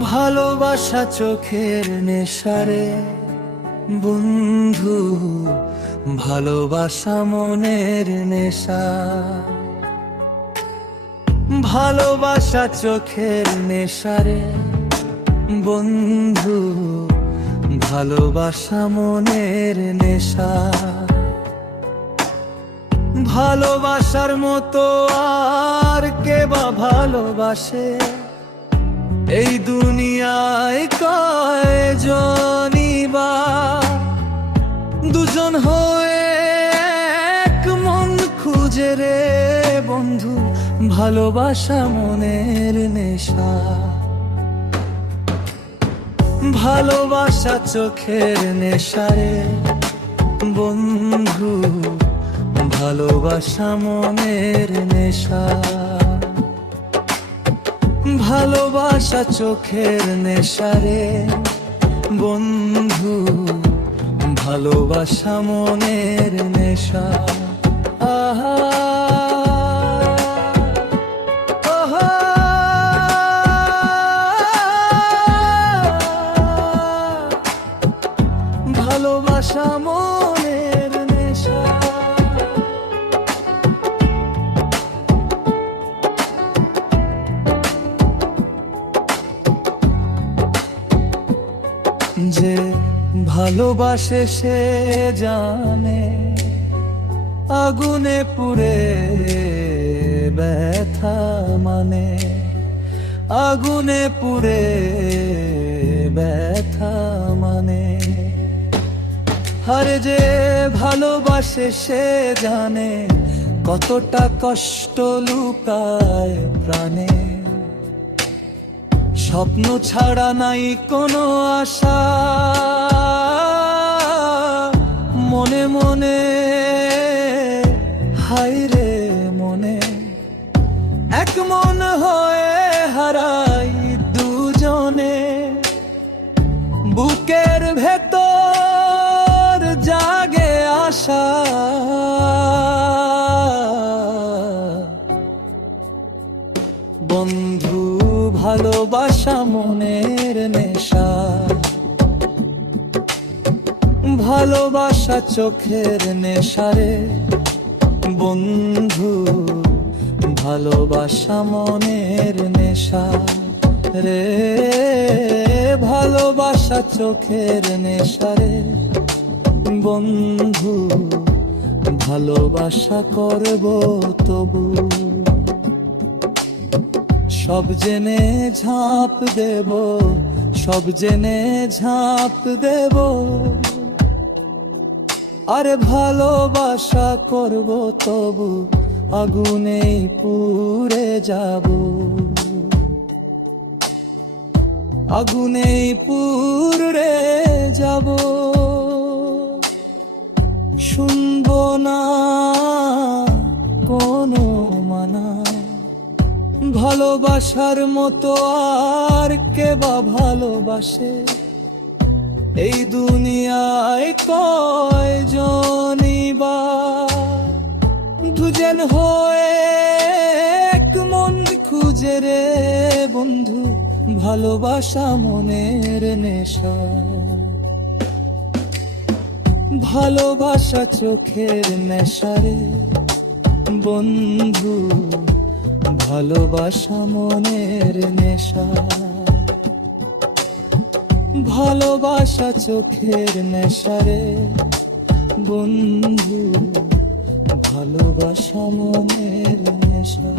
ভালোবাসা চোখের নেশারে। বন্ধু, ভালোবাসা মনের নেশা। ভালোবাসা চোখের নেশারে। বন্ধু, ভালোবাসা মনের নেশা। ভালোবাসার মতো আর কে বা ভালোবাসে? এই দুনিয়ায় কয়জনই বা দুজন হয়ে এক মন খুঁজে রে বন্ধু, ভালোবাসা মনের নেশা। ভালোবাসা চোখের নেশারে বন্ধু, ভালোবাসা মনের নেশা। ভালোবাসা চোখের নেশারে। বন্ধু ভালোবাসা মনের নেশা। আহা। ভালোবাসা মনের যে ভালোবাসে সে জানে, আগুনে পুড়ে ব্যথা মানে। আগুনে পুড়ে ব্যথা মানে। আর যে ভালোবাসে সে জানে, কতটা কষ্ট লুকায় প্রাণে। স্বপ্ন ছাড়া নাই কোনো আশা। মনে মনে হাই রে মনে। এক মন হয়ে হারাই দুজনে। বুকের ভেতর ভালোবাসা মনের নেশা। ভালোবাসা চোখের নেশারে বন্ধু, ভালোবাসা মনের নেশা রে। ভালোবাসা চোখের নেশারে বন্ধু, ভালোবাসা করব তবু। সব জেনে ঝাঁপ দেব, সব জেনে ঝাঁপ দেব। আরে ভালোবাসা করব তবু আগুনেই পুড়ে যাব। আগুনেই পুড়ে যাব। শুনব না কোনো মানা। ভালোবাসার মতো আর কে বা ভালোবাসে? এই দুনিয়ায় কয়জনই বা দুজন হয়ে এক মন খুঁজে রে বন্ধু, ভালোবাসা মনের নেশা। ভালোবাসা চোখের নেশারে বন্ধু। ভালোবাসা মনের নেশা। ভালোবাসা চোখের নেশারে বন্ধু ভালোবাসা মনের নেশা।